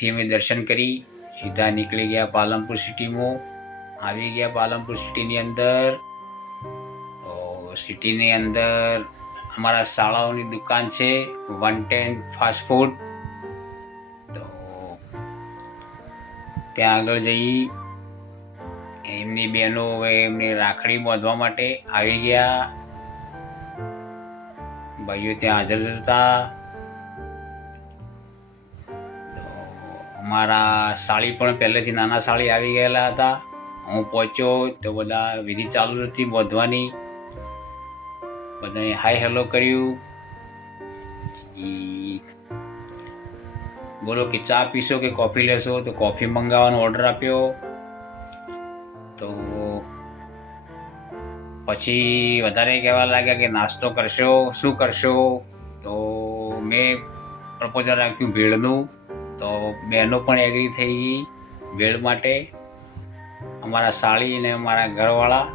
અહીંથી અમે દર્શન કરી સીધા નીકળી ગયા પાલનપુર સિટીમાં. આવી ગયા પાલનપુર સિટીની અંદર. તો સિટીની અંદર અમારા શાળાઓની દુકાન છે 110 ફાસ્ટ ફૂડ. તો ત્યાં આગળ જઈ એમની બહેનો હવે એમની રાખડી બાંધવા માટે આવી ગયા. ભાઈઓ ત્યાં હાજર હતા. અમારા સાળી પણ પહેલેથી નાના સાળી આવી ગયેલા હતા. હું પહોંચ્યો તો બધા વિધિ ચાલુ હતી બાંધવાની. બધાએ હાય હેલો કર્યું. બોલો કે ચા પીશો કે કોફી લેશો? તો કોફી મંગાવવાનો ઓર્ડર આપ્યો. તો પછી વધારે કહેવા લાગ્યા કે નાસ્તો કરશો, શું કરશો? તો મેં પ્રપોઝલ રાખ્યું ભેળનું. તો બહેનો પણ એગ્રી થઈ ગઈ ભેળ માટે. અમારા સાળી અને અમારા ઘરવાળા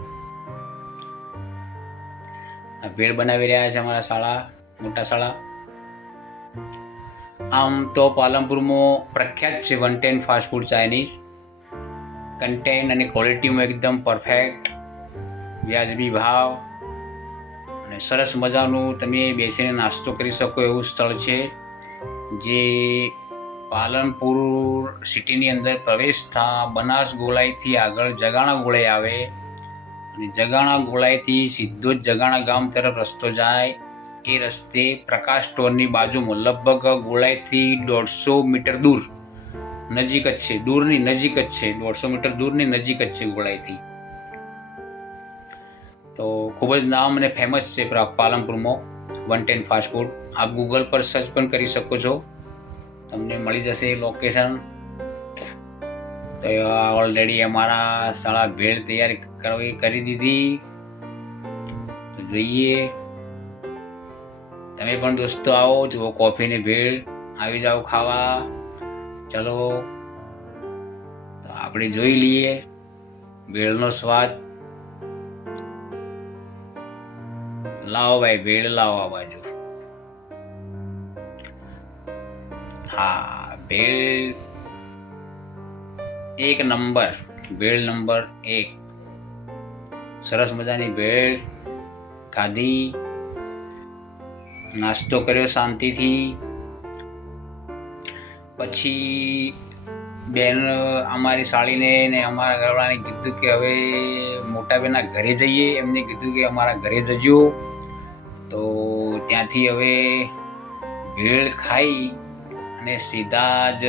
ભેળ બનાવી રહ્યા છે, અમારા શાળા મોટા શાળા. આમ તો પાલનપુરમાં પ્રખ્યાત છે 110 ફાસ્ટ ફૂડ ચાઇનીઝ. કન્ટેન્ટ અને ક્વોલિટીમાં એકદમ પરફેક્ટ, વ્યાજબી ભાવ અને સરસ મજાનું તમે બેસીને નાસ્તો કરી શકો એવું સ્થળ છે. જે પાલનપુર સિટીની અંદર પ્રવેશતા બનાસ ગોલાઈથી આગળ જગાણા ગોળાઈ આવે અને જગાણા ગોળાઈથી સીધો જ જગાણા ગામ તરફ રસ્તો જાય. એ રસ્તે પ્રકાશ સ્ટોરની બાજુમાં લગભગ ગોળાઈથી 150 મીટર દૂર, નજીક જ છે, દૂરની નજીક જ છે, 150 મીટર દૂરની નજીક જ છે ગોળાઈથી. તો ખૂબ જ નામ અને ફેમસ છે પાલનપુરમાં 110 ફાસ્ટ ફૂડ. આપ ગૂગલ પર સર્ચ પણ કરી શકો છો, તમને મળી જશે લોકેશન. તો ઓલરેડી અમારા શાળા ભેળ તૈયાર કરી દીધી. તો જોઈએ, તમે પણ દોસ્તો આવો, જુઓ કોફીની ભેળ, આવી જાઓ ખાવા. ચલો તો આપણે જોઈ લઈએ ભેળનો સ્વાદ. લાવો ભાઈ ભેળ લાવો આ બાજુ. હા, ભેળ એક નંબર, ભેળ નંબર 1. સરસ મજાની ભેળ ખાધી, નાસ્તો કર્યો શાંતિથી. પછી બેન અમારી સાળીને ને અમારા ઘરવાળાને કીધું કે હવે મોટા બેનના ઘરે જઈએ. એમને કીધું કે અમારા ઘરે જજો. તો ત્યાંથી હવે ભેળ ખાઈ અને સીધા જ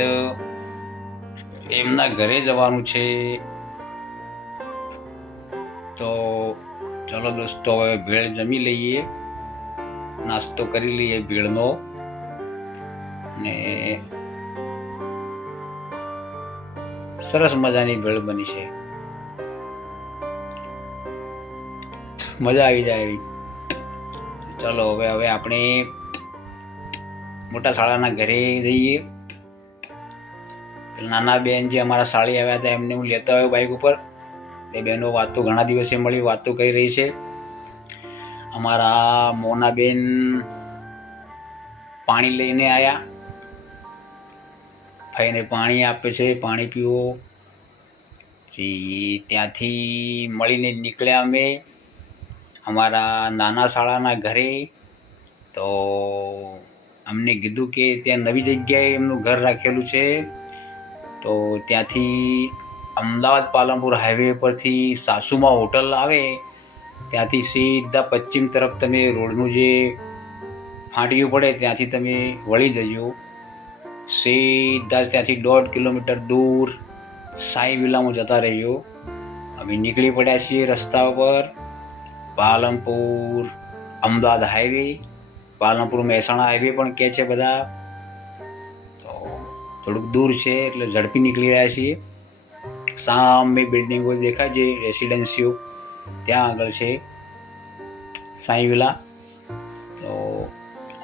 એમના ઘરે જવાનું છે. તો ચલો દોસ્તો, હવે ભેળ જમી લઈએ, નાસ્તો કરી લઈએ ભેળનો. ને સરસ મજાની ભેળ બની છે, મજા આવી જાય એવી. ચલો હવે આપણે મોટા શાળાના ઘરે જઈએ. નાના બેન જે અમારા સાળી આવ્યા હતા એમને હું લેતો આવ્યો બાઇક ઉપર. એ બહેનો વાતો ઘણા દિવસે મળી, વાતો કરી રહી છે. અમારા મોના બેન પાણી લઈને આવ્યા. ભાઈને પાણી આપે છે, પાણી પીવો. ત્યાંથી મળીને નીકળ્યા અમે અમારા નાના શાળાના ઘરે. તો અમને કીધું કે ત્યાં નવી જગ્યાએ એમનું ઘર રાખેલું છે. તો ત્યાંથી અમદાવાદ પાલનપુર હાઈવે પરથી સાસુમા હોટલ આવે, ત્યાંથી સીધા પશ્ચિમ તરફ તમે રોડનું જે ફાંટિયું પડે ત્યાંથી તમે વળી જજો. સીધા ત્યાંથી 1.5 કિલોમીટર દૂર સાંઈ વિલામાં જતા રહેજો. અમે નીકળી પડ્યા છીએ રસ્તા ઉપર. પાલનપુર અમદાવાદ હાઈવે, પાલનપુર મહેસાણા હાઈવે પણ કહે છે બધા. તો થોડુંક દૂર છે એટલે ઝડપી નીકળી રહ્યા છીએ. સામે બિલ્ડિંગો દેખાય છે, રેસિડેન્સીઓ, ત્યાં આગળ છે સાંઈ વિલા. તો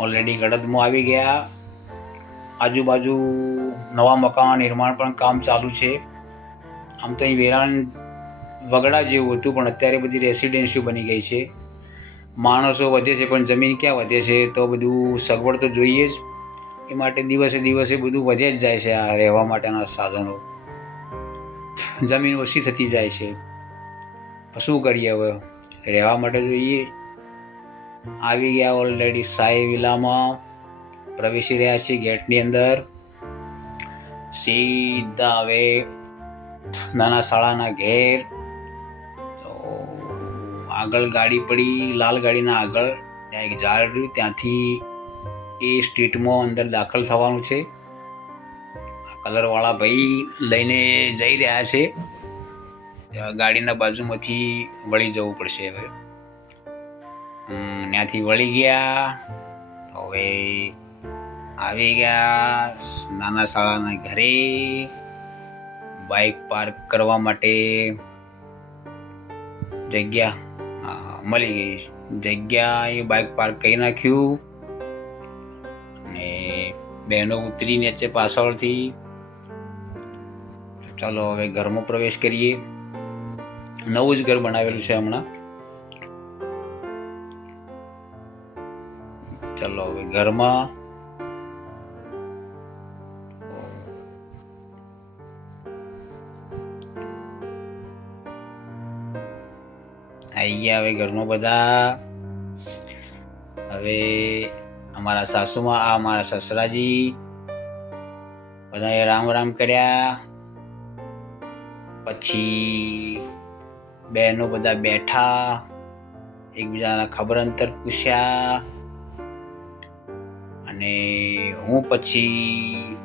ઓલરેડી ગળદમાં આવી ગયા. આજુબાજુ નવા મકાન નિર્માણ પણ કામ ચાલુ છે. આમ તો અહીં વેરાણ વગડા જેવું હતું, પણ અત્યારે બધી રેસિડેન્સીઓ બની ગઈ છે. માણસો વધે છે પણ જમીન ક્યાં વધે છે? તો બધું સગવડ તો જોઈએ જ. એ માટે દિવસે દિવસે બધું વધે જ જાય છે. આ રહેવા માટેના સાધનો, જમીન ઓછી થતી જાય છે. શું કરીએ હવે, રહેવા માટે જોઈએ. આવી ગયા ઓલરેડી સાઈ વિલામાં પ્રવેશી રહ્યા છીએ ગેટની અંદર. સીધા હવે નાના શાળાના ઘેર. તો આગળ ગાડી પડી, લાલ ગાડીના આગળ ત્યાં એક ઝાડ રહ્યું, ત્યાંથી એ સ્ટ્રીટમાં અંદર દાખલ થવાનું છે. કલરવાળા ભાઈ લઈને જઈ રહ્યા છે. ગાડીના બાજુમાંથી વળી જવું પડશે. હવે ત્યાંથી વળી ગયા. હવે આવી ગયા નાના શાળાના ઘરે. બાઇક પાર્ક કરવા માટે જગ્યા મળી ગઈ. જગ્યાએ બાઇક પાર્ક કરી નાખ્યું અને બહેનો ઉતરીને છે પાછળથી. ચાલો હવે ઘરમાં પ્રવેશ કરીએ. નવું જ ઘર બનાવેલું છે હમણાં. ચાલો હવે ઘરમાં. આવી ગયા હવે ઘરમાં બધા. હવે અમારા સાસુમાં, આ અમારા સસરાજી, બધાએ રામ રામ કર્યા. પછી બહેનો બધા બેઠા, એકબીજાના ખબર અંતર પૂછ્યા. અને હું પછી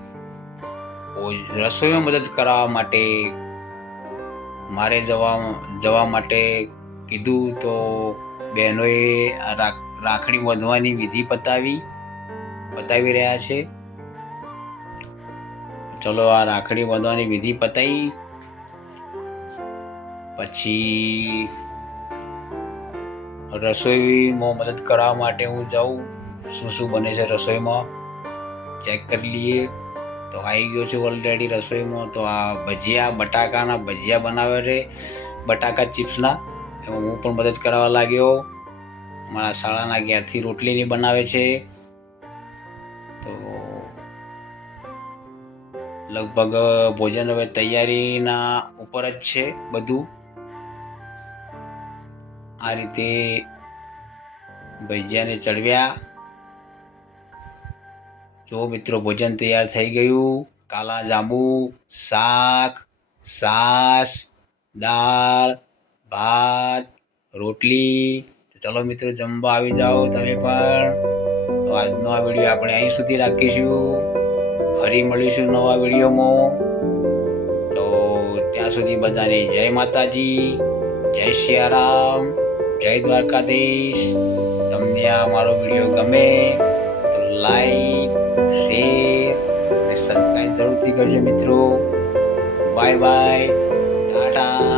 રસોઈમાં મદદ કરવા માટે મારે જવા માટે કીધું. તો બહેનોએ રાખડી બાંધવાની વિધિ પતાવી રહ્યા છે. ચલો આ રાખડી બાંધવાની વિધિ પતાવી પછી રસોઈમાં મદદ કરવા માટે હું જાઉં. શું બને છે રસોઈમાં ચેક કરી લઈએ. તો આવી ગયો છે ઓલરેડી રસોઈમાં. તો આ ભજીયા, બટાકાના ભજીયા બનાવે છે, બટાકા ચિપ્સના. એમાં હું પણ મદદ કરવા લાગ્યો. મારા શાળાના ઘેરથી રોટલીની બનાવે છે. તો લગભગ ભોજન હવે તૈયારીના ઉપર જ છે બધું. આ રીતે ભજીયાને ચડવ્યા. જો મિત્રો, ભોજન તૈયાર થઈ ગયું. કાલા જાંબુ, શાક, છાશ, દાળ, ભાત, રોટલી. ચલો મિત્રો, જમવા આવી જાઓ તમે પણ. તો આજનો આ વિડીયો આપણે અહીં સુધી રાખીશું. ફરી મળીશું નવા વિડીયોમાં. તો ત્યાં સુધી બધાને જય માતાજી, જય સિયારામ, જય દ્વારકાધીશ. તમને આ મારો વિડીયો ગમે તો લાઈક, શેર અને સબસ્ક્રાઈબ જરૂરથી કરજો મિત્રો. Bye bye, Tata.